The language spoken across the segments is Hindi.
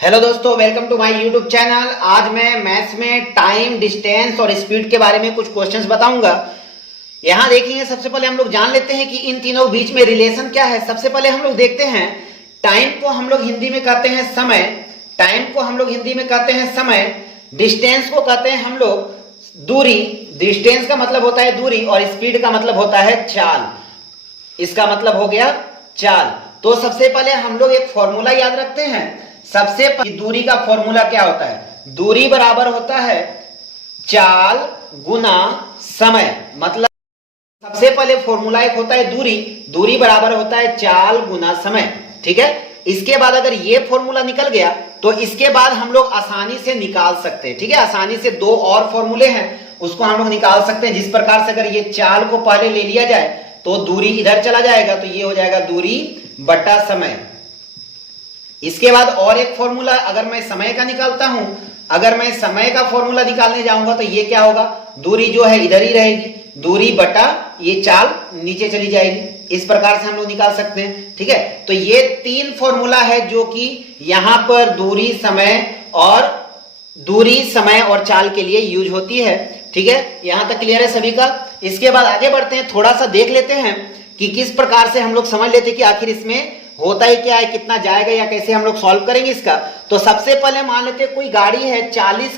हेलो दोस्तों, welcome to my YouTube channel. आज मैं मैथ्स में टाइम, डिस्टेंस और स्पीड के बारे में कुछ क्वेश्चंस बताऊंगा। यहां देखिए, सबसे पहले हम लोग जान लेते हैं कि इन तीनों बीच में रिलेशन क्या है। सबसे पहले हम लोग देखते हैं, टाइम को हम लोग हिंदी में कहते हैं समय। टाइम को हम लोग हिंदी में कहते हैं समय। डिस्टेंस को कहते हैं हम लोग दूरी। डिस्टेंस का मतलब होता है दूरी और स्पीड का मतलब होता है चाल। इसका मतलब हो गया चाल। तो सबसे पहले हम लोग एक फॉर्मूला याद रखते हैं। सबसे पहले दूरी का फॉर्मूला क्या होता है? दूरी बराबर होता है चाल गुना समय। मतलब सबसे पहले फॉर्मूला एक होता है दूरी। दूरी बराबर होता है चाल गुना समय। ठीक है। इसके बाद अगर ये फॉर्मूला निकल गया तो इसके बाद हम लोग आसानी से निकाल सकते हैं। ठीक है। आसानी से दो और फॉर्मूले हैं, उसको हम लोग निकाल सकते हैं। जिस प्रकार से अगर ये चाल को पहले ले लिया जाए तो दूरी इधर चला जाएगा, तो ये हो जाएगा दूरी बटा समय। इसके बाद और एक फॉर्मूला अगर मैं समय का निकालता हूं, अगर मैं समय का फॉर्मूला निकालने जाऊंगा तो ये क्या होगा? दूरी जो है इधर ही रहेगी, दूरी बटा ये चाल नीचे चली जाएगी। इस प्रकार से हम लोग निकाल सकते हैं। ठीक है। तो ये तीन फॉर्मूला है जो कि यहां पर दूरी समय और चाल के लिए यूज होती है। ठीक है। यहां तक क्लियर है सभी का? इसके बाद आगे बढ़ते हैं, थोड़ा सा देख लेते हैं कि किस प्रकार से हम लोग समझ लेते हैं कि आखिर इसमें होता ही क्या है, कितना जाएगा या कैसे हम लोग सॉल्व करेंगे इसका। तो सबसे पहले मान लेते हैं कोई गाड़ी है 40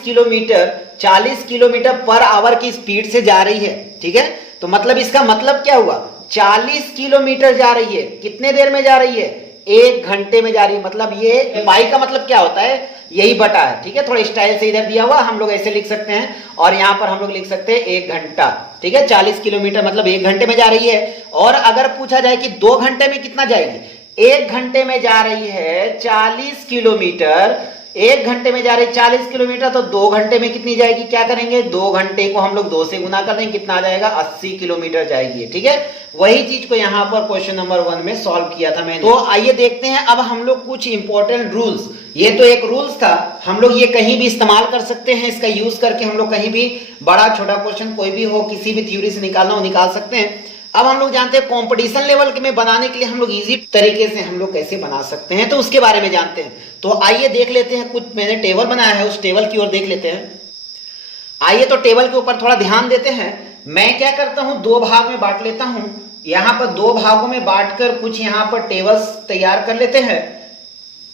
किलोमीटर पर आवर की स्पीड से जा रही है। ठीक है। तो मतलब इसका मतलब क्या हुआ? 40 किलोमीटर जा रही है। कितने देर में जा रही है? 1 घंटे में जा रही है। मतलब ये पाई का मतलब क्या होता है? यही बटा है। ठीक है। थोड़ा स्टाइल से इधर दिया हुआ, हम लोग ऐसे लिख सकते हैं और यहां पर हम लोग लिख सकते हैं 1 घंटा। ठीक है। 40 किलोमीटर मतलब 1 घंटे में जा रही है। और अगर पूछा जाए कि 2 घंटे में कितना जाएगी? 1 घंटे में जा रही है 40 किलोमीटर। 1 घंटे में जा रही है 40 किलोमीटर, तो 2 घंटे में कितनी जाएगी? क्या करेंगे? 2 घंटे को हम लोग 2 से गुना कर देंगे, कितना आ जाएगा? 80 किलोमीटर जाएगी। ठीक है। वही चीज को यहां पर क्वेश्चन नंबर 1 में सॉल्व किया था मैंने। तो आइए देखते हैं अब हम लोग कुछ इंपॉर्टेंट रूल्स। ये तो एक रूल्स था, हम लोग ये कहीं भी इस्तेमाल कर सकते हैं। इसका यूज करके हम लोग कहीं भी बड़ा छोटा क्वेश्चन कोई भी हो, किसी भी थ्योरी से निकालना हो निकाल सकते हैं। अब हम लोग जानते हैं कंपटीशन लेवल में बनाने के लिए हम लोग इजी तरीके से हम लोग कैसे बना सकते हैं, तो उसके बारे में जानते हैं। तो आइए देख लेते हैं, कुछ मैंने टेबल बनाया है, उस टेबल की ओर देख लेते हैं। आइए तो टेबल के ऊपर थोड़ा ध्यान देते हैं। मैं क्या करता हूं, 2 भाग में बांट लेता हूं। यहां पर 2 भागों में बांटकर कुछ यहां पर टेबल्स तैयार कर लेते हैं।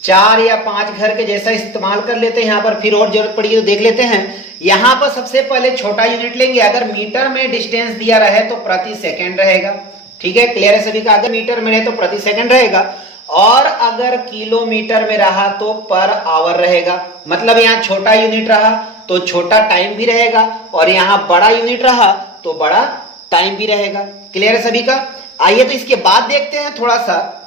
4 या 5 घर के जैसा इस्तेमाल कर लेते हैं। यहां पर फिर और जरूरत पड़ी तो देख लेते हैं। यहां पर सबसे पहले छोटा यूनिट लेंगे। अगर मीटर में डिस्टेंस दिया रहे तो प्रति सेकंड रहेगा। ठीक है। क्लियर है सभी का? अगर मीटर में रहे तो प्रति सेकंड रहेगा, और अगर किलोमीटर में रहा तो पर आवर रहेगा। मतलब यहां छोटा यूनिट रहा तो छोटा टाइम भी रहेगा, और यहां बड़ा यूनिट रहा तो बड़ा टाइम भी रहेगा। क्लियर है सभी का? आइए तो इसके बाद देखते हैं थोड़ा सा।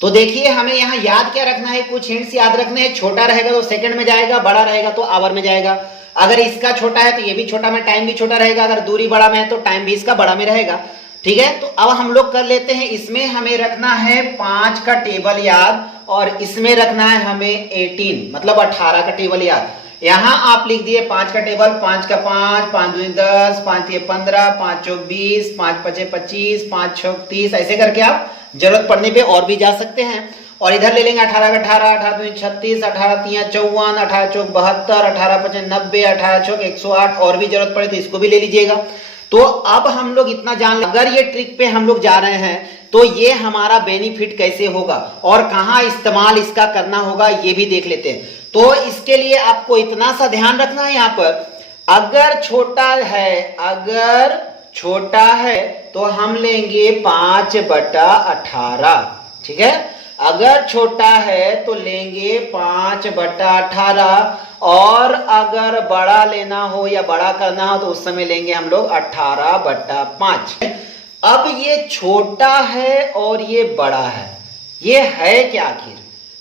तो देखिए, हमें यहां याद क्या रखना है, कुछ हिंट्स याद रखने हैं। छोटा रहेगा तो सेकंड में जाएगा, बड़ा रहेगा तो आवर में जाएगा। अगर इसका छोटा है तो ये भी छोटा में टाइम भी छोटा रहेगा। अगर दूरी बड़ा में है तो टाइम भी इसका बड़ा में रहेगा। ठीक है। तो अब हम लोग कर लेते हैं, इसमें हमें रखना है 5 का टेबल याद, और इसमें रखना है हमें 18 मतलब 18 का टेबल याद। यहां आप लिख दिए 5 का टेबल, 5 का 5, 5 दूनी 10, 5 3 15, 5 चौक 20, 5 5 25, 5 6 30, ऐसे करके आप जरूरत पड़ने पे और भी जा सकते हैं। और इधर ले लेंगे 18 का 18, 18 दूनी 36, 18 3 54, 18 चौक 72, 18 5 90, 18 चौक 108, और भी जरूरत पड़े तो इसको भी ले लीजिएगा। तो अब हम लोग इतना जान लें, अगर ये ट्रिक पे हम लोग जा रहे हैं तो ये हमारा बेनिफिट कैसे होगा और कहां इस्तेमाल इसका करना होगा ये भी देख लेते हैं। तो इसके लिए आपको इतना सा ध्यान रखना है, यहां पर अगर छोटा है तो हम लेंगे 5/18। ठीक है। अगर छोटा है तो लेंगे 5/18, और अगर बड़ा लेना हो या बड़ा करना हो तो उस समय लेंगे हम लोग 18/5। अब ये छोटा है और ये बड़ा है, ये है क्या आखिर?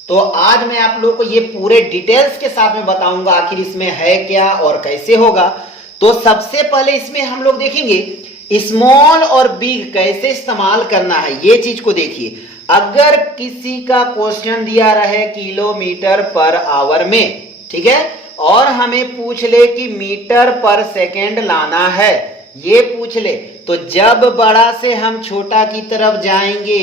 तो आज मैं आप लोगों को ये पूरे डिटेल्स के साथ में बताऊंगा आखिर इसमें है क्या और कैसे होगा। तो सबसे पहले इसमें हम लोग देखेंगे स्मॉल और बिग कैसे इस्तेमाल करना है, ये चीज को देखिए। अगर किसी का क्वेश्चन दिया रहे किलोमीटर पर आवर में, ठीक है, और हमें पूछ ले कि मीटर पर सेकेंड लाना है, ये पूछ ले, तो जब बड़ा से हम छोटा की तरफ जाएंगे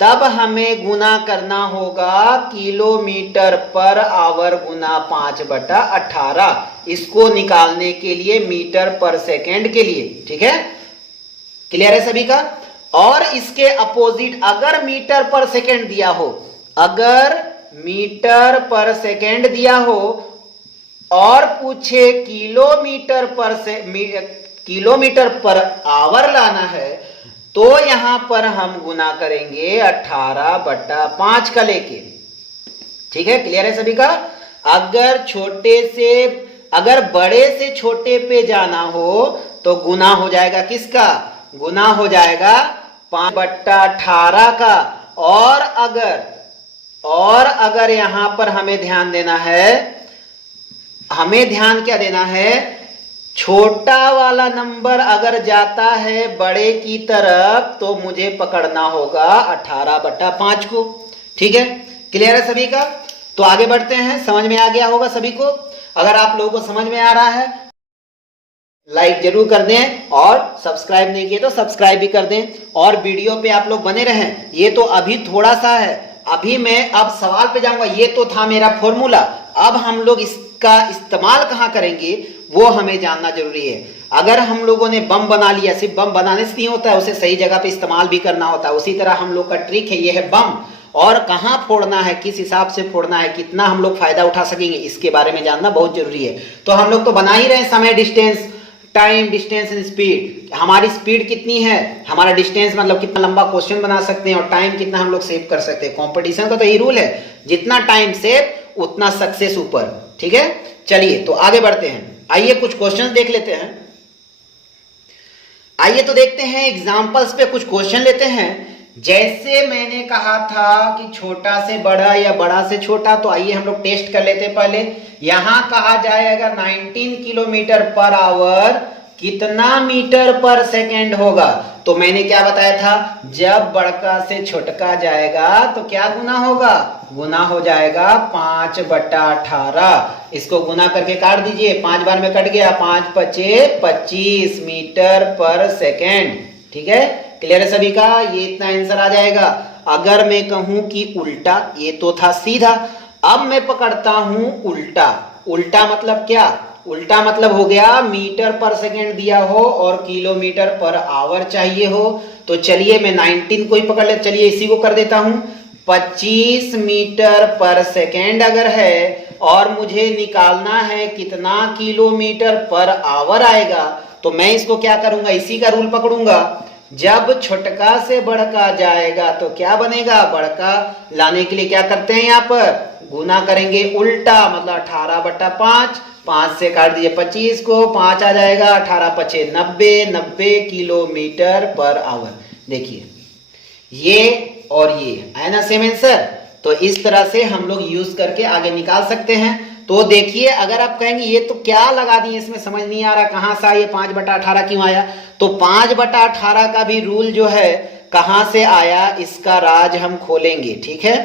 तब हमें गुना करना होगा किलोमीटर पर आवर गुना 5/18, इसको निकालने के लिए मीटर पर सेकेंड के लिए। ठीक है, क्लियर है सभी का। और इसके अपोजिट अगर मीटर पर सेकेंड दिया हो, अगर मीटर पर सेकेंड दिया हो और पूछे किलोमीटर पर आवर लाना है, तो यहां पर हम गुना करेंगे 18/5 का लेके। ठीक है, क्लियर है सभी का। अगर बड़े से छोटे पे जाना हो तो गुना हो जाएगा किसका, गुना हो जाएगा 5/18 का। और अगर यहां पर हमें ध्यान देना है, हमें ध्यान क्या देना है, छोटा वाला नंबर अगर जाता है बड़े की तरफ तो मुझे पकड़ना होगा 18/5 को। ठीक है, क्लियर है सभी का। तो आगे बढ़ते हैं, समझ में आ गया होगा सभी को। अगर आप लोगों को समझ में आ रहा है लाइक जरूर कर दें, और सब्सक्राइब नहीं किए तो सब्सक्राइब भी कर दें, और वीडियो पे आप लोग बने रहें। ये तो अभी थोड़ा सा है, अभी मैं अब सवाल पे जाऊंगा। ये तो था मेरा फॉर्मूला, अब हम लोग इसका इस्तेमाल कहां करेंगे वो हमें जानना जरूरी है। अगर हम लोगों ने बम बना लिया, सिर्फ बम बनाने से नहीं होता है, उसे सही जगह पे इस्तेमाल भी करना होता है। उसी तरह हम लोग का ट्रिक है, ये है बम, और कहां फोड़ना है, किस हिसाब से फोड़ना है, कितना हम लोग फायदा उठा सकेंगे, इसके बारे में जानना बहुत जरूरी है। तो हम लोग तो बना ही रहे समय, distance, time, distance and speed. हमारी स्पीड कितनी है, हमारा डिस्टेंस मतलब कितना लंबा क्वेश्चन बना सकते हैं, और टाइम कितना हम लोग सेव कर सकते हैं। कंपटीशन का तो यही रूल है, जितना टाइम सेव उतना सक्सेस ऊपर। ठीक है, चलिए तो आगे बढ़ते हैं। आइए कुछ क्वेश्चन देख लेते हैं। आइए तो देखते हैं, एग्जांपल्स पे कुछ क्वेश्चन लेते हैं। जैसे मैंने कहा था कि छोटा से बड़ा या बड़ा से छोटा, तो आइए हम लोग टेस्ट कर लेते हैं। पहले यहां कहा जाएगा 19 किलोमीटर पर आवर कितना मीटर पर सेकेंड होगा। तो मैंने क्या बताया था, जब बड़का से छोटका जाएगा तो क्या गुना होगा, गुना हो जाएगा 5/18। इसको गुना करके काट दीजिए, 5 बार में कट गया, 5 पचे 25 मीटर पर सेकेंड। ठीक है, क्लियर है सभी का। ये इतना आंसर आ जाएगा। अगर मैं कहूं कि उल्टा, ये तो था सीधा, अब मैं पकड़ता हूं उल्टा। उल्टा मतलब क्या, उल्टा मतलब हो गया मीटर पर सेकेंड दिया हो और किलोमीटर पर आवर चाहिए हो। तो चलिए मैं 19 को ही पकड़ ले, चलिए इसी को कर देता हूं। 25 मीटर पर सेकेंड अगर है और मुझे निकालना है कितना किलोमीटर पर आवर आएगा, तो मैं इसको क्या करूंगा, इसी का रूल पकड़ूंगा। जब छोटका से बड़का जाएगा तो क्या बनेगा, बड़का लाने के लिए क्या करते हैं, यहाँ पर गुना करेंगे उल्टा, मतलब 18/5। 5 से काट दीजिए 25 को, 5 आ जाएगा, 18 पचे 90 किलोमीटर पर आवर। देखिए ये और ये है ना सेम आंसर। तो इस तरह से हम लोग यूज करके आगे निकाल सकते हैं। तो देखिए, अगर आप कहेंगे ये तो क्या लगा दिए, इसमें समझ नहीं आ रहा कहां से ये 5/18 क्यों आया, तो 5/18 का भी रूल जो है कहां से आया, इसका राज हम खोलेंगे। ठीक है,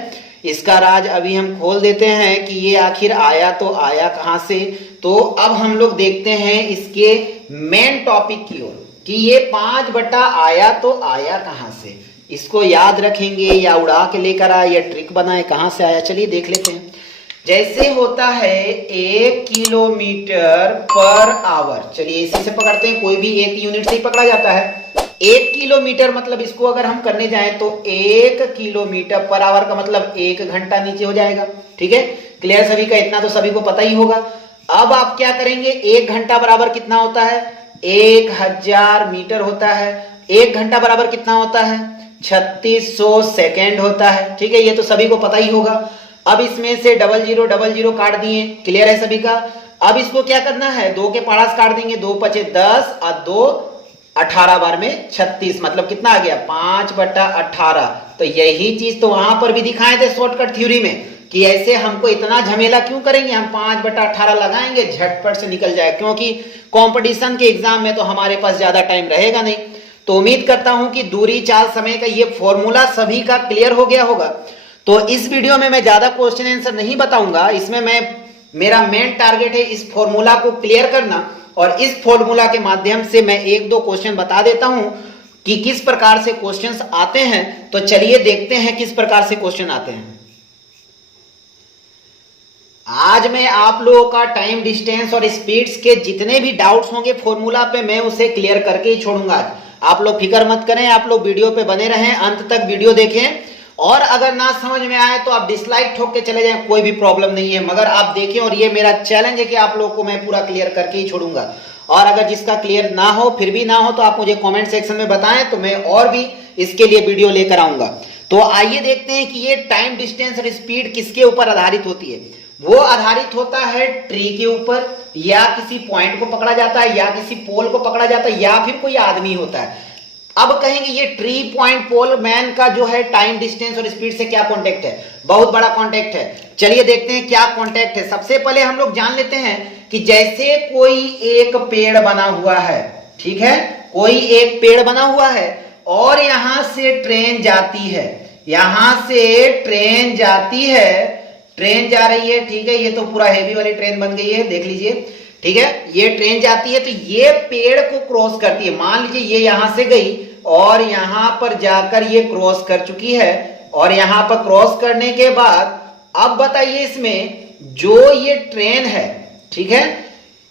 इसका राज अभी हम खोल देते हैं कि ये आखिर आया तो आया कहां से। तो अब हम लोग देखते हैं इसके मेन टॉपिक की ओर कि ये 5 आया तो आया कहां से। इसको याद रखेंगे या उड़ा के लेकर आए या ट्रिक बनाए, कहां से आया, चलिए देख लेते हैं। जैसे होता है 1 किलोमीटर पर आवर, चलिए इसी से पकड़ते हैं, कोई भी एक यूनिट से ही पकड़ा जाता है। 1 किलोमीटर मतलब इसको अगर हम करने जाएं तो 1 किलोमीटर पर आवर का मतलब 1 घंटा नीचे हो जाएगा। ठीक है, क्लियर सभी का, इतना तो सभी को पता ही होगा। अब आप क्या करेंगे, 1 घंटा बराबर कितना होता है, 1000 मीटर होता है। 1 घंटा बराबर कितना होता है, 3600 सेकेंड होता है। ठीक है, ये तो सभी को पता ही होगा। अब इसमें से 0000 काट दिए, क्लियर है सभी का। अब इसको क्या करना है, 2 के पास काट देंगे, 2 पचे 10 और 2 18 बार में 36, मतलब कितना आ गया 5/18। तो यही चीज तो वहां पर भी दिखाए थे शॉर्टकट थ्योरी में कि ऐसे हमको इतना झमेला क्यों करेंगे, हम 5/18 लगाएंगे, झटपट से निकल जाए, क्योंकि कंपटीशन के एग्जाम में तो हमारे पास ज्यादा टाइम रहेगा नहीं। तो उम्मीद करता हूं कि दूरी चाल समय का ये फॉर्मूला सभी का क्लियर हो गया होगा। तो इस वीडियो में मैं ज्यादा क्वेश्चन आंसर नहीं बताऊंगा, इसमें मेरा मेन टारगेट है इस फॉर्मूला को क्लियर करना, और इस फॉर्मूला के माध्यम से मैं 1-2 क्वेश्चन बता देता हूं कि किस प्रकार से क्वेश्चंस आते हैं। तो चलिए देखते हैं किस प्रकार से क्वेश्चन आते हैं। आज मैं आप लोगों का टाइम, डिस्टेंस और स्पीड्स के जितने भी डाउट्स होंगे फॉर्मूला पे, मैं उसे क्लियर करके ही छोड़ूंगा। आप लोग फिक्र मत करें, आप लोग वीडियो पे बने रहें, अंत तक वीडियो देखें, और अगर ना समझ में आए तो आप डिसलाइक ठोक के चले जाएं, कोई भी प्रॉब्लम नहीं है, मगर आप देखें। और ये मेरा चैलेंज है कि आप लोग को मैं पूरा क्लियर करके ही छोड़ूंगा। और अगर जिसका क्लियर ना हो, फिर भी ना हो, तो आप मुझे कमेंट सेक्शन में बताएं, तो मैं और भी इसके लिए वीडियो लेकर आऊंगा। तो आइए देखते हैं कि ये टाइम, डिस्टेंस और स्पीड किसके ऊपर आधारित होती है। वो आधारित होता है ट्री के ऊपर, या किसी पॉइंट को पकड़ा जाता है, या किसी पोल को पकड़ा जाता है, या फिर कोई आदमी होता है। अब कहेंगे ये ट्री, पॉइंट, पोल, मैन का जो है टाइम, डिस्टेंस और स्पीड से क्या कॉन्टेक्ट है। बहुत बड़ा कॉन्टेक्ट है। चलिए देखते हैं क्या कॉन्टेक्ट है। सबसे पहले हम लोग जान लेते हैं कि जैसे कोई एक पेड़ बना हुआ है, ठीक है, कोई एक पेड़ बना हुआ है और यहां से ट्रेन जाती है, यहां से ट्रेन जाती है, ट्रेन जा रही है, ठीक है, ये तो पूरा हेवी वाली ट्रेन बन गई है, देख लीजिए, ठीक है, ये ट्रेन जाती है तो ये पेड़ को क्रॉस करती है। मान लीजिए ये यहां से गई और यहां पर जाकर ये क्रॉस कर चुकी है, और यहां पर क्रॉस करने के बाद अब बताइए इसमें जो ये ट्रेन है, ठीक है,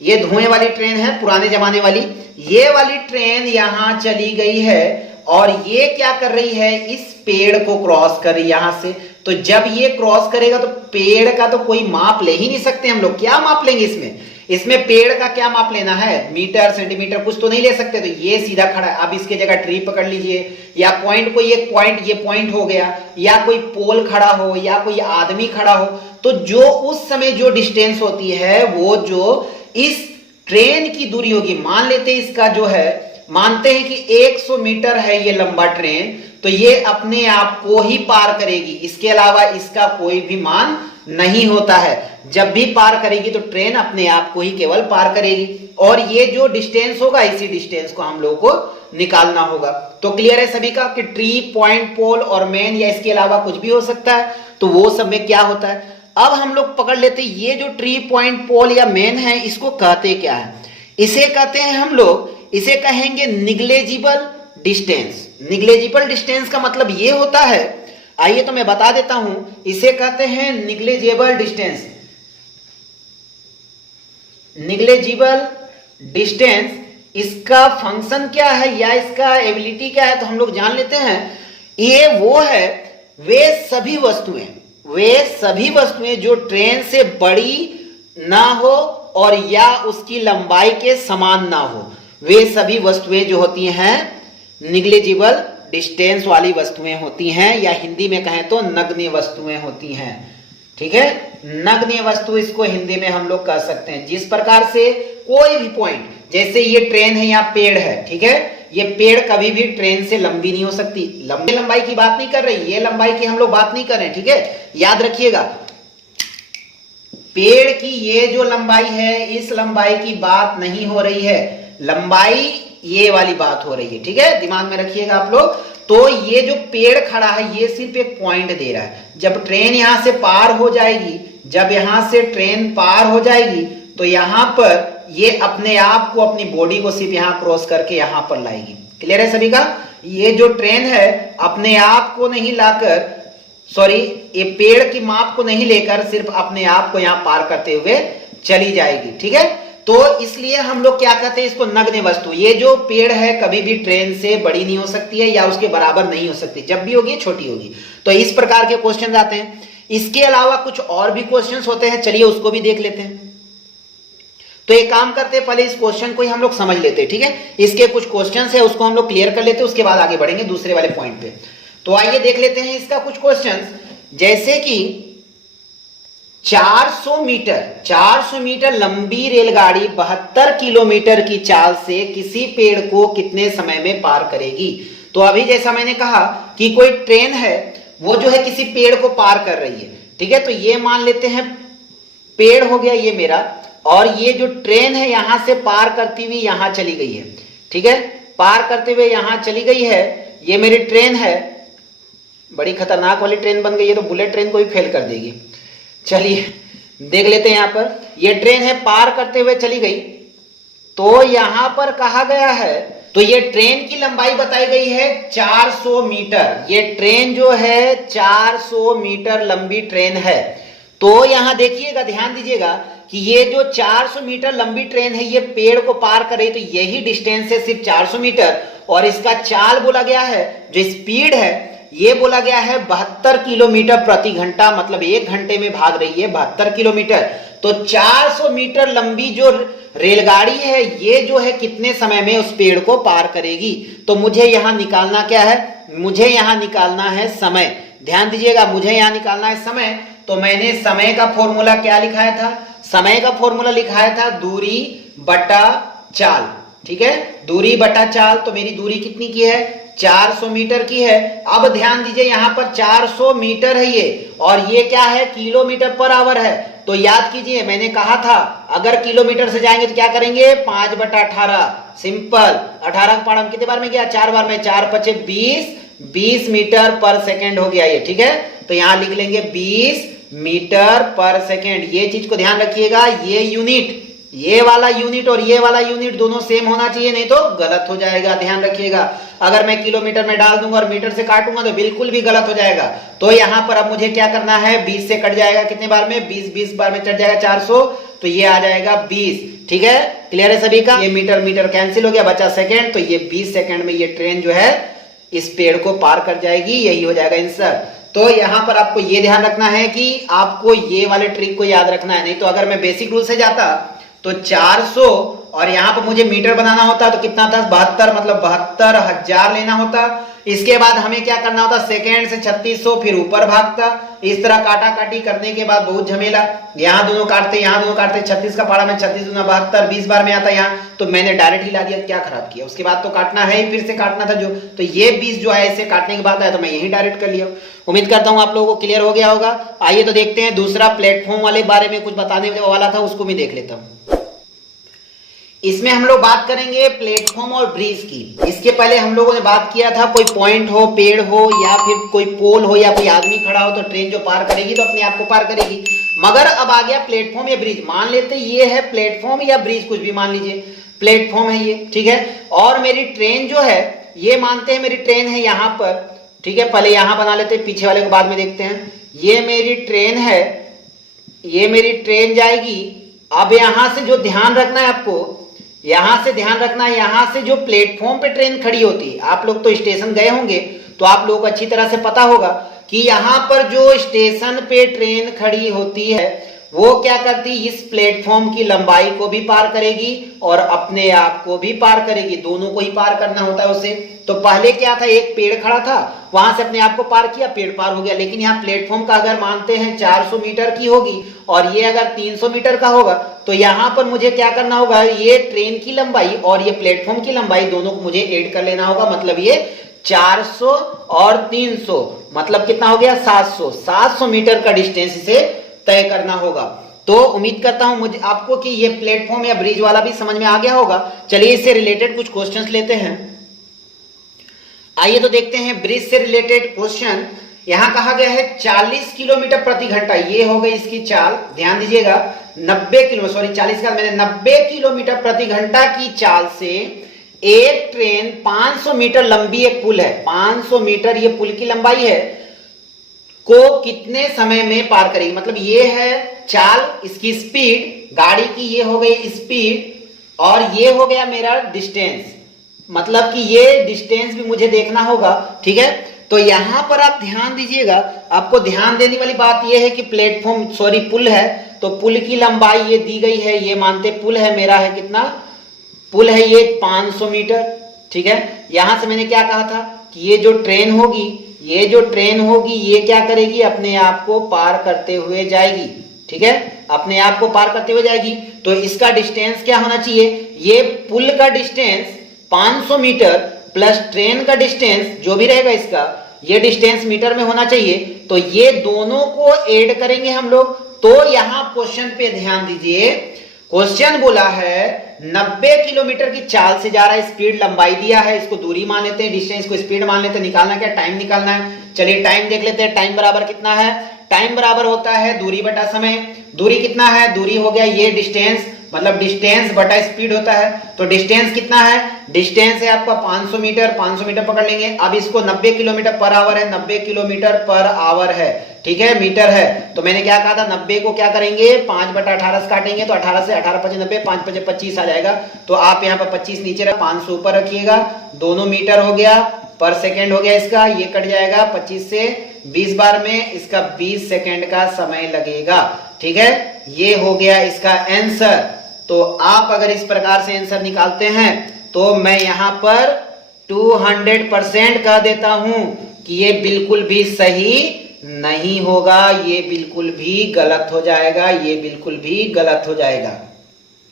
ये धुएं वाली ट्रेन है पुराने जमाने वाली, ये वाली ट्रेन यहां चली गई है और ये क्या कर रही है, इस पेड़ को क्रॉस कर रही है यहां से। तो जब ये क्रॉस करेगा तो पेड़ का तो कोई माप ले ही नहीं सकते हम लोग। क्या माप लेंगे इसमें, इसमें पेड़ का क्या माप लेना है, मीटर, सेंटीमीटर, कुछ तो नहीं ले सकते। तो ये सीधा खड़ा है। अब इसके जगह ट्री पकड़ लीजिए, या पॉइंट, कोई एक पॉइंट, ये पॉइंट हो गया, या कोई पोल खड़ा हो, या कोई आदमी खड़ा हो, तो जो उस समय जो डिस्टेंस होती है वो जो इस ट्रेन की दूरी होगी, मान लेते हैं इसका जो है, मानते हैं कि 100 मीटर है ये लंबा ट्रेन, तो ये अपने आप को ही पार करेगी, इसके अलावा इसका कोई भी मान नहीं होता है। जब भी पार करेगी तो ट्रेन अपने आप को ही केवल पार करेगी, और ये जो डिस्टेंस होगा इसी डिस्टेंस को हम लोगों को निकालना होगा। तो क्लियर है सभी का कि ट्री, पॉइंट, पोल और मैन, या इसके अलावा कुछ भी हो सकता है, तो वो सब में क्या होता है। अब हम लोग पकड़ लेते हैं ये जो ट्री, पॉइंट, पोल या मैन है, इसको कहते क्या है। इसे कहते हैं हम लोग, इसे कहेंगे निग्लेजिबल डिस्टेंस। निग्लेजिबल डिस्टेंस का मतलब ये होता है, आइए तो मैं बता देता हूं, इसे कहते हैं निग्लेजिबल डिस्टेंस। निग्लेजिबल डिस्टेंस, इसका फंक्शन क्या है या इसका एबिलिटी क्या है, तो हम लोग जान लेते हैं। ये वो है, वे सभी वस्तुएं जो ट्रेन से बड़ी ना हो और या उसकी लंबाई के समान ना हो, वे सभी वस्तुएं जो होती हैं निग्लेजिबल डिस्टेंस वाली वस्तुएं होती हैं, या हिंदी में कहें तो नगण्य वस्तुएं होती हैं, ठीक है। नगण्य वस्तु इसको हिंदी में हम लोग कह सकते हैं। जिस प्रकार से कोई भी पॉइंट, जैसे ये ट्रेन है, यहाँ पेड़ है, ठीक है, ये पेड़ कभी भी ट्रेन से लंबी नहीं हो सकती। लंबी लंबाई की बात नहीं कर रही, ये लंबाई की हम लोग बात नहीं कर रहे हैं, ठीक है, याद रखिएगा। पेड़ की ये जो लंबाई है, इस लंबाई की बात नहीं हो रही है, लंबाई ये वाली बात हो रही है, ठीक है, दिमाग में रखिएगा आप लोग। तो ये जो पेड़ खड़ा है ये सिर्फ एक पॉइंट दे रहा है। जब ट्रेन यहां से पार हो जाएगी, जब यहां से ट्रेन पार हो जाएगी, तो यहां पर ये अपने आप को, अपनी बॉडी को सिर्फ यहां क्रॉस करके यहां पर लाएगी। क्लियर है सभी का। ये जो ट्रेन है अपने आप को नहीं लाकर, सॉरी, ये पेड़ की माप को नहीं लेकर सिर्फ अपने आप को यहां पार करते हुए चली जाएगी, ठीक है। तो इसलिए हम लोग क्या कहते हैं इसको, नगण्य वस्तु। ये जो पेड़ है कभी भी ट्रेन से बड़ी नहीं हो सकती है या उसके बराबर नहीं हो सकती, जब भी होगी छोटी होगी। तो इस प्रकार के क्वेश्चन आते हैं। इसके अलावा कुछ और भी क्वेश्चंस होते हैं, चलिए उसको भी देख लेते हैं। तो एक काम करते हैं, पहले इस क्वेश्चन को ही हम लोग समझ लेते हैं, ठीक है। इसके कुछ क्वेश्चंस है उसको हम लोग क्लियर कर लेते हैं, उसके बाद आगे बढ़ेंगे दूसरे वाले पॉइंट पे। तो आइए देख लेते हैं इसका कुछ क्वेश्चंस, जैसे कि 400 मीटर लंबी रेलगाड़ी 72 किलोमीटर की चाल से किसी पेड़ को कितने समय में पार करेगी। तो अभी जैसा मैंने कहा कि कोई ट्रेन है, वो जो है किसी पेड़ को पार कर रही है, ठीक है। तो ये मान लेते हैं पेड़ हो गया ये मेरा, और ये जो ट्रेन है यहां से पार करती हुई यहां चली गई है, ठीक है, पार करते हुए यहां चली गई है। ये मेरी ट्रेन है, बड़ी खतरनाक वाली ट्रेन बन गई है, तो बुलेट ट्रेन को भी फेल कर देगी। चलिए देख लेते हैं। यहां पर ये ट्रेन है, पार करते हुए चली गई। तो यहां पर कहा गया है तो ये ट्रेन की लंबाई बताई गई है 400 मीटर। ये ट्रेन जो है 400 मीटर लंबी ट्रेन है। तो यहां देखिएगा, ध्यान दीजिएगा कि ये जो 400 मीटर लंबी ट्रेन है ये पेड़ को पार कर रही, तो यही डिस्टेंस है सिर्फ 400 मीटर। और इसका चाल बोला गया है, जो स्पीड है ये बोला गया है 72 किलोमीटर प्रति घंटा, मतलब 1 घंटे में भाग रही है 72 किलोमीटर। तो 400 मीटर लंबी जो रेलगाड़ी है ये जो है कितने समय में उस पेड़ को पार करेगी। तो मुझे यहां निकालना क्या है, मुझे यहां निकालना है समय। ध्यान दीजिएगा, मुझे यहां निकालना है समय। तो मैंने समय का फॉर्मूला क्या लिखाया था, समय का फॉर्मूला लिखाया था दूरी बटा चाल। ठीक है, दूरी बटा चाल। तो मेरी दूरी कितनी की है, 400 मीटर की है। अब ध्यान दीजिए यहाँ पर 400 मीटर है ये, और ये क्या है, किलोमीटर पर आवर है। तो याद कीजिए, मैंने कहा था अगर किलोमीटर से जाएंगे तो क्या करेंगे, 5/18। सिंपल, 18 का पाठ हम कितने बार में गया, 4 बार में। 4 × 5 = 20 मीटर पर सेकेंड हो गया ये। ठीक है, तो यहां लिख लेंगे 20 मीटर पर सेकेंड। ये चीज को ध्यान रखिएगा, ये यूनिट, ये वाला यूनिट और ये वाला यूनिट दोनों सेम होना चाहिए, नहीं तो गलत हो जाएगा। ध्यान रखिएगा, अगर मैं किलोमीटर में डाल दूंगा और मीटर से काटूंगा तो बिल्कुल भी गलत हो जाएगा। तो यहां पर अब मुझे क्या करना है, 20 से कट जाएगा कितने बार में, 20 बार में कट जाएगा 400, तो ये आ जाएगा 20। ठीक है, क्लियर है सभी का। ये मीटर मीटर कैंसिल हो गया, बचा सेकेंड। तो ये 20 सेकेंड में ये ट्रेन जो है इस पेड़ को पार कर जाएगी, यही हो जाएगा आंसर। तो यहां पर आपको ये ध्यान रखना है कि आपको ये वाले ट्रिक को याद रखना है, नहीं तो अगर मैं बेसिक रूल से जाता तो 400 और यहां पर मुझे मीटर बनाना होता तो कितना था, 72, मतलब 72,000 लेना होता। इसके बाद हमें क्या करना होता, सेकेंड से 3600, फिर ऊपर भागता। इस तरह काटा काटी करने के बाद बहुत झमेला, यहां दोनों काटते यहां दोनों काटते, 36 का पारा में 36 दूना 72, 20 बार में आता यहाँ, तो मैंने डायरेक्ट हिला दिया, क्या खराब किया। उसके बाद तो काटना है ही, फिर से काटना था जो, तो ये 20 जो है इसे काटने के बाद आया तो मैं यही डायरेक्ट कर लिया। उम्मीद करता हूं आप लोगों को क्लियर हो गया होगा। आइए तो देखते हैं दूसरा प्लेटफॉर्म वाले बारे में कुछ बताने वाला था, उसको भी देख लेता हूं। इसमें हम लोग बात करेंगे प्लेटफॉर्म और ब्रिज की। इसके पहले हम लोगों ने बात किया था कोई पॉइंट हो, पेड़ हो, या फिर कोई पोल हो, या कोई आदमी खड़ा हो, तो ट्रेन जो पार करेगी तो अपने आप को पार करेगी। मगर अब आ गया प्लेटफॉर्म या ब्रिज। मान लेते ये है प्लेटफॉर्म या ब्रिज, कुछ भी मान लीजिए, प्लेटफॉर्म है ये, ठीक है। और मेरी ट्रेन जो है, ये मानते हैं मेरी ट्रेन है यहां पर, ठीक है। पहले यहां बना लेते हैं, पीछे वाले को बाद में देखते हैं। ये मेरी ट्रेन है, ये मेरी ट्रेन जाएगी। अब यहां से जो ध्यान रखना है आपको, यहां से ध्यान रखना है, यहां से जो प्लेटफॉर्म पे ट्रेन खड़ी होती है, आप लोग तो स्टेशन गए होंगे तो आप लोगों को अच्छी तरह से पता होगा कि यहां पर जो स्टेशन पे ट्रेन खड़ी होती है वो क्या करती, इस प्लेटफॉर्म की लंबाई को भी पार करेगी और अपने आप को भी पार करेगी, दोनों को ही पार करना होता है उसे। तो पहले क्या था, एक पेड़ खड़ा था, वहां से अपने आप को पार किया, पेड़ पार हो गया। लेकिन यहाँ प्लेटफॉर्म का अगर मानते हैं 400 मीटर की होगी और ये अगर 300 मीटर का होगा, तो यहां पर मुझे क्या करना होगा, ये ट्रेन की लंबाई और ये प्लेटफॉर्म की लंबाई दोनों को मुझे ऐड कर लेना होगा। मतलब ये 400 और 300 मतलब कितना हो गया, 700 मीटर का डिस्टेंस इसे तय करना होगा। तो उम्मीद करता हूं मुझे आपको कि ये प्लेटफॉर्म या ब्रिज वाला भी समझ में आ गया होगा। चलिए इससे रिलेटेड कुछ क्वेश्चंस लेते हैं। आइए तो देखते हैं ब्रिज से रिलेटेड क्वेश्चन। यहां कहा गया है 40 किलोमीटर प्रति घंटा, ये हो गई इसकी चाल। ध्यान दीजिएगा, 40 का मैंने 90 किलोमीटर प्रति घंटा की चाल से एक ट्रेन 500 मीटर लंबी एक पुल है, 500 मीटर ये पुल की लंबाई है, को कितने समय में पार करेगी। मतलब ये है चाल, इसकी स्पीड, गाड़ी की ये हो गई स्पीड और ये हो गया मेरा डिस्टेंस। मतलब कि ये डिस्टेंस भी मुझे देखना होगा, ठीक है। तो यहां पर आप ध्यान दीजिएगा, आपको ध्यान देने वाली बात यह है कि प्लेटफॉर्म पुल है, तो पुल की लंबाई ये दी गई है, ये मानते पुल है मेरा है कितना, पुल है ये 500 मीटर, ठीक है। यहां से मैंने क्या कहा था कि ये जो ट्रेन होगी, ये जो ट्रेन होगी ये क्या करेगी, अपने आप को पार करते हुए जाएगी, ठीक है, अपने आप को पार करते हुए जाएगी। तो इसका डिस्टेंस क्या होना चाहिए, ये पुल का डिस्टेंस 500 मीटर प्लस ट्रेन का डिस्टेंस जो भी रहेगा इसका, ये डिस्टेंस मीटर में होना चाहिए। तो ये दोनों को ऐड करेंगे हम लोग। तो यहां क्वेश्चन पे ध्यान दीजिए, क्वेश्चन बोला है 90 किलोमीटर की चाल से जा रहा है, स्पीड लंबाई दिया है, इसको दूरी मान लेते हैं, डिस्टेंस को स्पीड मान लेते हैं। निकालना क्या, टाइम निकालना है। चलिए टाइम देख लेते हैं, टाइम बराबर कितना है, टाइम बराबर होता है दूरी बटा समय। दूरी कितना है, दूरी हो गया ये डिस्टेंस, मतलब डिस्टेंस बटा स्पीड होता है। तो डिस्टेंस कितना है, डिस्टेंस है आपका 500 मीटर, 500 मीटर पकड़ लेंगे। अब इसको 90 किलोमीटर पर आवर है, 90 किलोमीटर पर आवर है, ठीक है, मीटर है। तो मैंने क्या कहा था, 90 को क्या करेंगे 5/18 से काटेंगे, तो 18 से 18 5 90, 5 5 25 आ जाएगा। तो आप यहाँ पर 25 नीचे रख, 500 ऊपर रखिएगा, दोनों मीटर हो गया, पर सेकेंड हो गया इसका, ये कट जाएगा 25 से 20 बार में, इसका 20 सेकेंड का समय लगेगा, ठीक है। ये हो गया इसका आंसर। तो आप अगर इस प्रकार से आंसर निकालते हैं तो मैं यहां पर 200% कह देता हूं कि ये बिल्कुल भी सही नहीं होगा, ये बिल्कुल भी गलत हो जाएगा, ये बिल्कुल भी गलत हो जाएगा।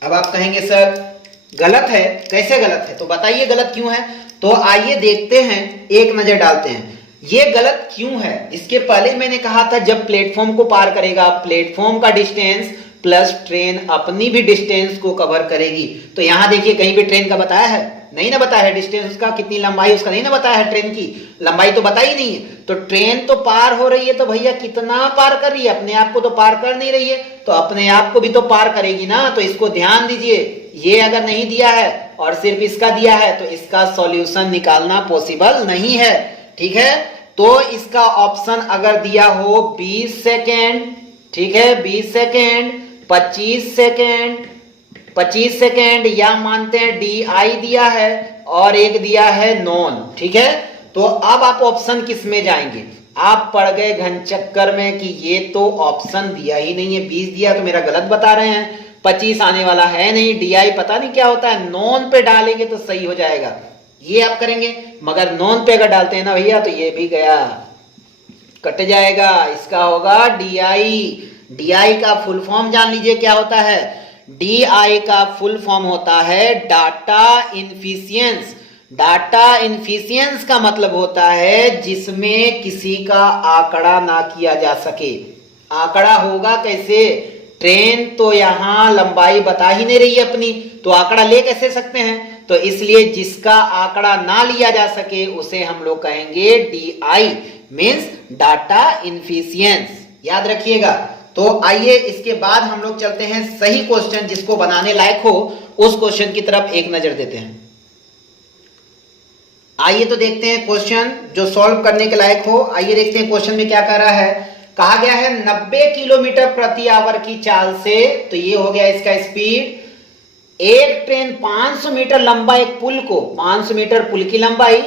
अब आप कहेंगे सर गलत है, कैसे गलत है, तो बताइए गलत क्यों है। तो आइए देखते हैं, एक नजर डालते हैं ये गलत क्यों है। इसके पहले मैंने कहा था जब प्लेटफॉर्म को पार करेगा, प्लेटफॉर्म का डिस्टेंस प्लस ट्रेन अपनी भी डिस्टेंस को कवर करेगी। तो यहां देखिए कहीं भी ट्रेन का बताया है, नहीं ना बताया है, डिस्टेंस उसका कितनी लंबाई उसका नहीं ना बताया है, ट्रेन की लंबाई तो बताई नहीं है। तो ट्रेन तो पार हो रही है, तो भैया कितना पार कर रही है, अपने आप को तो पार कर नहीं रही है, तो अपने आप को भी तो पार करेगी ना। तो इसको ध्यान दीजिए, ये अगर नहीं दिया है और सिर्फ इसका दिया है तो इसका सॉल्यूशन निकालना पॉसिबल नहीं है, ठीक है। तो इसका ऑप्शन अगर दिया हो 20 सेकेंड, ठीक है, 20 सेकेंड, 25 सेकेंड, 25 सेकेंड, या मानते हैं DI दिया है और एक दिया है नॉन, ठीक है। तो अब आप ऑप्शन किस में जाएंगे, आप पड़ गए घन चक्कर में कि ये तो ऑप्शन दिया ही नहीं है, 20 दिया तो मेरा गलत बता रहे हैं, 25 आने वाला है नहीं, DI पता नहीं क्या होता है, नॉन पे डालेंगे तो सही हो जाएगा, ये आप करेंगे। मगर नॉन पे अगर डालते हैं ना भैया तो ये भी गया, कट जाएगा, इसका होगा DI। DI का फुल फॉर्म जान लीजिए क्या होता है, DI का फुल फॉर्म होता है डाटा इनफिशियंस। डाटा इनफिशियंस का मतलब होता है जिसमें किसी का आंकड़ा ना किया जा सके। आंकड़ा होगा कैसे, ट्रेन तो यहां लंबाई बता ही नहीं रही है अपनी, तो आंकड़ा ले कैसे सकते हैं। तो इसलिए जिसका आंकड़ा ना लिया जा सके उसे हम लोग कहेंगे DI, मींस डाटा इनफिशियंस, याद रखिएगा। तो आइए इसके बाद हम लोग चलते हैं सही क्वेश्चन जिसको बनाने लायक हो, उस क्वेश्चन की तरफ एक नजर देते हैं। आइए तो देखते हैं क्वेश्चन जो सॉल्व करने के लायक हो। आइए देखते हैं क्वेश्चन में क्या कह रहा है। कहा गया है 90 किलोमीटर प्रति आवर की चाल से, तो ये हो गया इसका स्पीड, एक ट्रेन 500 मीटर लंबा एक पुल को, 500 मीटर पुल की लंबाई,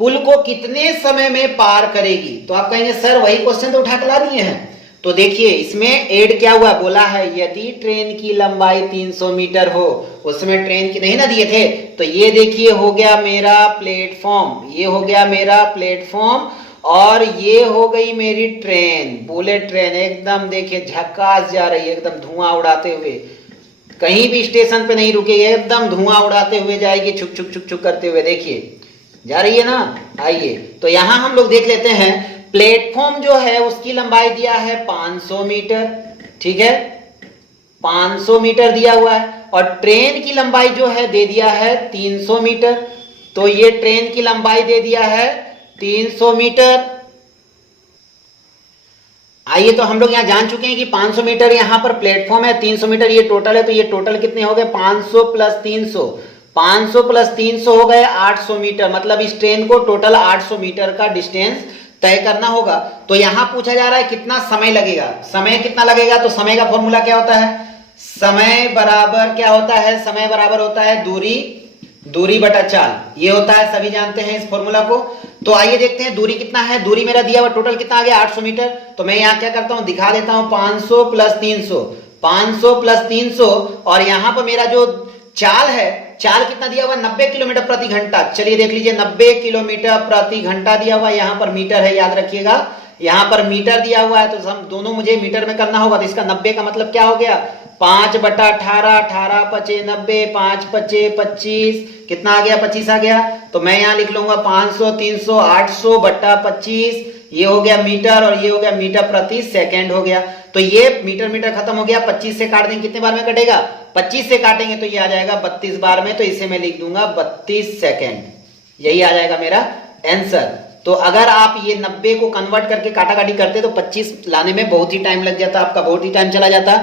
पुल को कितने समय में पार करेगी। तो आप कहेंगे सर वही क्वेश्चन तो उठा के ला दिए हैं। तो देखिए इसमें ऐड क्या हुआ, बोला है यदि ट्रेन की लंबाई 300 मीटर हो, उसमें ट्रेन की नहीं ना दिए थे। तो ये देखिए हो गया मेरा प्लेटफॉर्म, ये हो गया मेरा प्लेटफॉर्म, और ये हो गई मेरी ट्रेन, बुलेट ट्रेन, एकदम देखिए झकास जा रही है, एकदम धुआं उड़ाते हुए, कहीं भी स्टेशन पे नहीं रुकेगी, एकदम धुआं उड़ाते हुए जाएगी, छुक छुक छुक छुक करते हुए, देखिए जा रही है ना। आइए तो यहां हम लोग देख लेते हैं, प्लेटफॉर्म जो है उसकी लंबाई दिया है 500 मीटर, ठीक है, 500 मीटर दिया हुआ है, और ट्रेन की लंबाई जो है दे दिया है 300 मीटर। तो ये ट्रेन की लंबाई दे दिया है 300 मीटर। आइए तो हम लोग यहां जान चुके हैं कि 500 मीटर यहां पर प्लेटफॉर्म है, 300 मीटर ये टोटल है। तो ये टोटल कितने हो गए, 500 प्लस 300, 500 प्लस 300 हो गए 800 मीटर। मतलब इस ट्रेन को टोटल 800 मीटर का डिस्टेंस तय करना होगा। तो यहां पूछा जा रहा है कितना समय लगेगा, समय कितना लगेगा। तो समय का फॉर्मूला क्या होता है, समय बराबर क्या होता है, समय बराबर होता है दूरी, दूरी बटा चाल, ये होता है, सभी जानते हैं इस फॉर्मूला को। तो आइए देखते हैं दूरी कितना है, दूरी मेरा दिया हुआ टोटल कितना आ गया 800 मीटर। तो मैं यहां क्या करता हूं, दिखा देता हूं 500 प्लस 300, 500 प्लस 300, और यहां पर मेरा जो चाल है, चाल कितना दिया हुआ 90 किलोमीटर प्रति घंटा। चलिए देख लीजिए 90 किलोमीटर प्रति घंटा दिया हुआ, यहां पर मीटर है, याद रखिएगा, यहां पर मीटर दिया हुआ है, तो हम दोनों मुझे मीटर में करना होगा। तो इसका 90 का मतलब क्या हो गया, 5/18, 18 पचे 90, 5 पचे 25, कितना आ गया 25 आ गया। तो मैं यहां लिख लूंगा 500, 300, 800 बटा 25, ये हो गया मीटर, और ये हो गया मीटर प्रति सेकंड हो गया। तो ये मीटर मीटर खत्म हो गया, 25 से काट देंगे, कितने बार में कटेगा, 25 से काटेंगे तो ये आ जाएगा 32 बार में। तो इसे मैं लिख दूंगा 32 सेकंड, यही आ जाएगा मेरा आंसर। तो अगर आप ये 90 को कन्वर्ट करके काटा काटी करते तो 25 लाने में बहुत ही टाइम लग जाता, आपका बहुत ही टाइम चला जाता।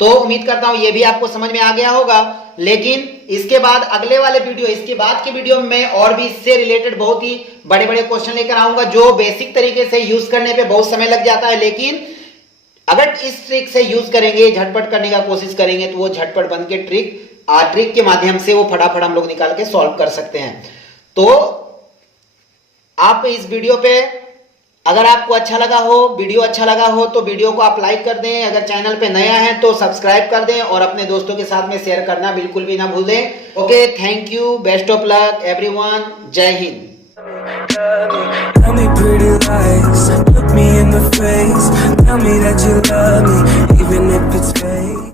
तो उम्मीद करता हूं ये भी आपको समझ में आ गया होगा। लेकिन इसके बाद अगले वाले वीडियो, इसके बाद के वीडियो में और भी इससे रिलेटेड बहुत ही बड़े बड़े क्वेश्चन लेकर आऊंगा, जो बेसिक तरीके से यूज करने पे बहुत समय लग जाता है, लेकिन अगर इस ट्रिक से यूज करेंगे, झटपट करने का कोशिश करेंगे, तो वो झटपट बन के ट्रिक के माध्यम से वो फटाफट हम लोग निकाल के सॉल्व कर सकते हैं। तो आप इस वीडियो पे, अगर आपको अच्छा लगा हो, वीडियो अच्छा लगा हो, तो वीडियो को आप लाइक कर दें। अगर चैनल पे नया है तो सब्सक्राइब कर दें और अपने दोस्तों के साथ में शेयर करना बिल्कुल भी ना भूलें। Okay, thank you, best of luck everyone, जय Hind. Tell me pretty lies, look me in the face, tell me that you love me, even if it's fake.